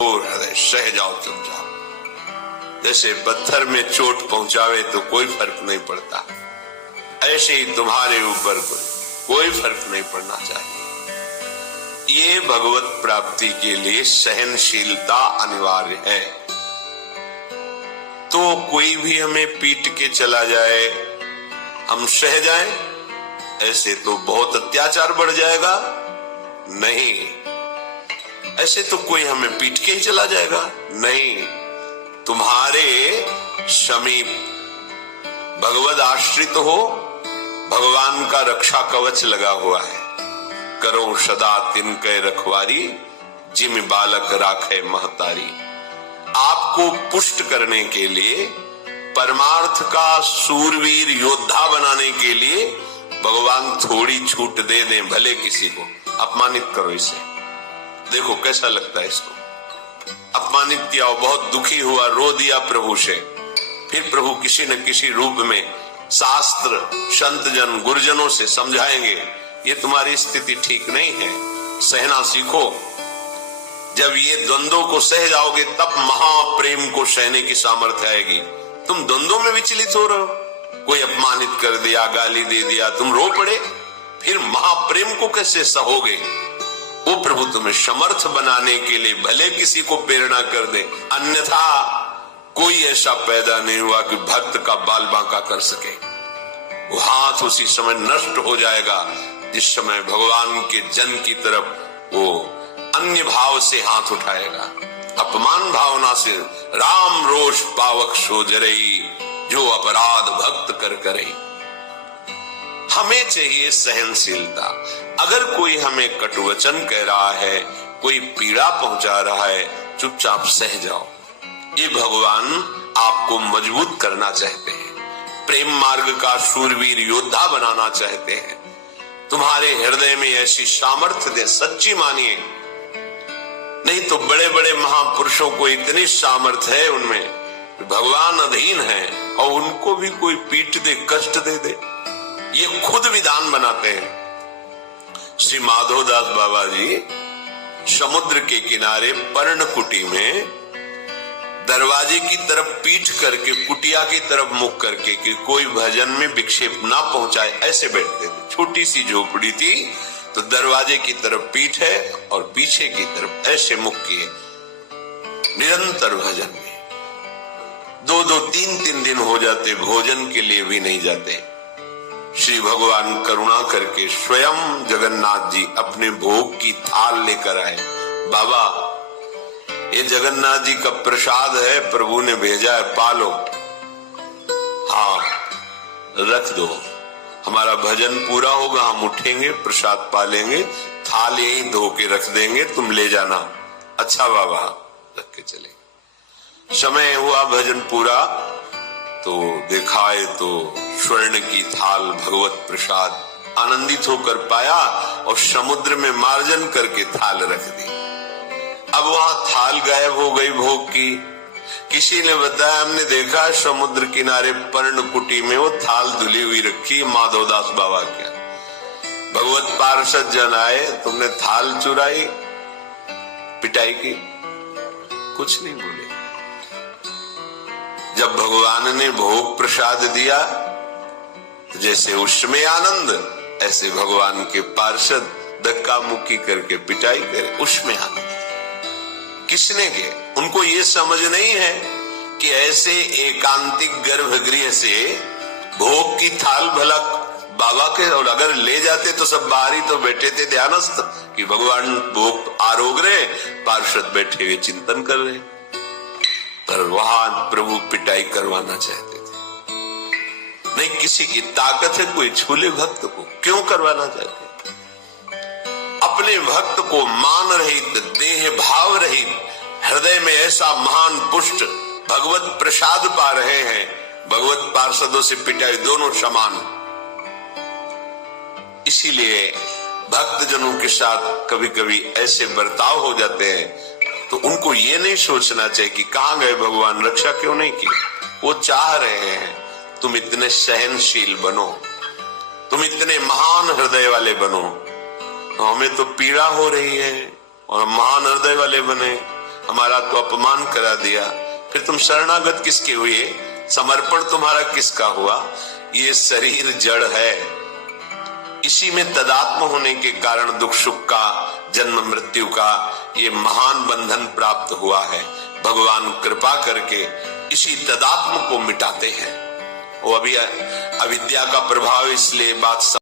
और हृदय सह जाओ चुपचाप। जैसे पत्थर में चोट पहुंचावे तो कोई फर्क नहीं पड़ता, ऐसे ही तुम्हारे ऊपर कोई फर्क नहीं पड़ना चाहिए। ये भगवत प्राप्ति के लिए सहनशीलता अनिवार्य है। तो कोई भी हमें पीट के चला जाए, हम सह जाएं, ऐसे तो बहुत अत्याचार बढ़ जाएगा। नहीं, ऐसे तो कोई हमें पीट के ही चला जाएगा। नहीं, तुम्हारे समीप भगवद आश्रित हो, भगवान का रक्षा कवच लगा हुआ है। करो सदा तिनके रखवारी, जिम बालक राखे महतारी। आपको पुष्ट करने के लिए, परमार्थ का सूरवीर योद्धा बनाने के लिए भगवान थोड़ी छूट दे दें, भले किसी को अपमानित करो। इसे देखो कैसा लगता है। इसको अपमानित किया, बहुत दुखी हुआ, रो दिया प्रभु से, फिर प्रभु किसी न किसी रूप में शास्त्र, संत जन, गुरुजनों से समझाएंगे ये तुम्हारी स्थिति ठीक नहीं है, सहना सीखो। जब ये द्वंद्वों को सह जाओगे तब महाप्रेम को सहने की सामर्थ्य आएगी। तुम द्वंद्वों में विचलित हो रहे हो, कोई अपमानित कर दिया, गाली दे दिया, तुम रो पड़े, फिर महाप्रेम को कैसे सहोगे? वो प्रभु तुम्हें समर्थ बनाने के लिए भले किसी को प्रेरणा कर दे, अन्यथा कोई ऐसा पैदा नहीं हुआ कि भक्त का बाल बांका कर सके। वो हाथ उसी समय नष्ट हो जाएगा जिस समय भगवान के जन की तरफ वो अन्य भाव से हाथ उठाएगा। अपमान भावना से राम रोष पावक सो जरई, जो अपराध भक्त कर करे। हमें चाहिए सहनशीलता। अगर कोई हमें कटुवचन कह रहा है, कोई पीड़ा पहुंचा रहा है, चुपचाप सह जाओ। ये भगवान आपको मजबूत करना चाहते हैं, प्रेम मार्ग का शूरवीर योद्धा बनाना चाहते हैं। तुम्हारे हृदय में ऐसी सामर्थ्य दे, सच्ची मानिए। नहीं तो बड़े बड़े महापुरुषों को इतनी सामर्थ्य है उनमें, भगवान अधीन है और उनको भी कोई पीट दे, कष्ट दे दे, ये खुद विधान बनाते हैं। श्री माधोदास बाबा जी समुद्र के किनारे पर्णकुटी में दरवाजे की तरफ पीठ करके, कुटिया की तरफ मुख करके कि कोई भजन में विक्षेप ना पहुंचाए, ऐसे बैठते थे। छोटी सी झोपड़ी थी, तो दरवाजे की तरफ पीठ है और पीछे की तरफ ऐसे मुख किए, निरंतर भजन में। 2-2, 3-3 दिन हो जाते, भोजन के लिए भी नहीं जाते। श्री भगवान करुणा करके स्वयं जगन्नाथ जी अपने भोग की थाल लेकर आए। बाबा, ये जगन्नाथ जी का प्रसाद है, प्रभु ने भेजा है, पालो। हाँ, रख दो, हमारा भजन पूरा होगा, हम उठेंगे, प्रसाद पालेंगे, थाल यहीं धो के रख देंगे, तुम ले जाना। अच्छा बाबा, रख के चले। समय हुआ भजन पूरा, तो दिखाए तो स्वर्ण की थाल भगवत प्रसाद, आनंदित होकर पाया और समुद्र में मार्जन करके थाल रख दी। अब वहां थाल गायब हो गई भोग की। किसी ने बताया, हमने देखा समुद्र किनारे पर्णकुटी में वो थाल धुली हुई रखी, माधवदास बाबा क्या। भगवत पार्षद जन आए, तुमने थाल चुराई, पिटाई की? कुछ नहीं बोले। जब भगवान ने भोग प्रसाद दिया, तो जैसे उसमें आनंद, ऐसे भगवान के पार्षद धक्का मुक्की करके पिटाई करे, उसमें आनंद। किसने किया? उनको ये समझ नहीं है कि ऐसे एकांतिक गर्भगृह से भोग की थाल भला बाबा के, और अगर ले जाते तो सब बाहर ही तो बैठे थे ध्यानस्थ कि भगवान भोग आरोग रहे, पार्षद बैठे हुए चिंतन कर रहे। पर वहां प्रभु पिटाई करवाना चाहते थे। नहीं, किसी की ताकत है कोई छूले भक्त को, क्यों करवाना चाहते? अपने भक्त को मान रहित, देह भाव रहित, हृदय में ऐसा महान पुष्ट भगवत प्रसाद पा रहे हैं, भगवत पार्षदों से पिटाई दोनों समान। इसीलिए भक्त जनों के साथ कभी कभी ऐसे बर्ताव हो जाते हैं, तो उनको ये नहीं सोचना चाहिए कि कहां गए भगवान, रक्षा क्यों नहीं की। वो चाह रहे हैं तुम इतने सहनशील बनो, तुम इतने महान हृदय वाले बनो। हमें तो पीड़ा हो रही है और महान हृदय वाले बने, हमारा तो अपमान करा दिया, फिर तुम शरणागत किसके हुए, समर्पण तुम्हारा किसका हुआ। ये शरीर जड़ है, इसी में तदात्म होने के कारण दुख सुख का, जन्म मृत्यु का ये महान बंधन प्राप्त हुआ है। भगवान कृपा करके इसी तदात्म को मिटाते हैं। वो अभी अविद्या का प्रभाव, इसलिए बात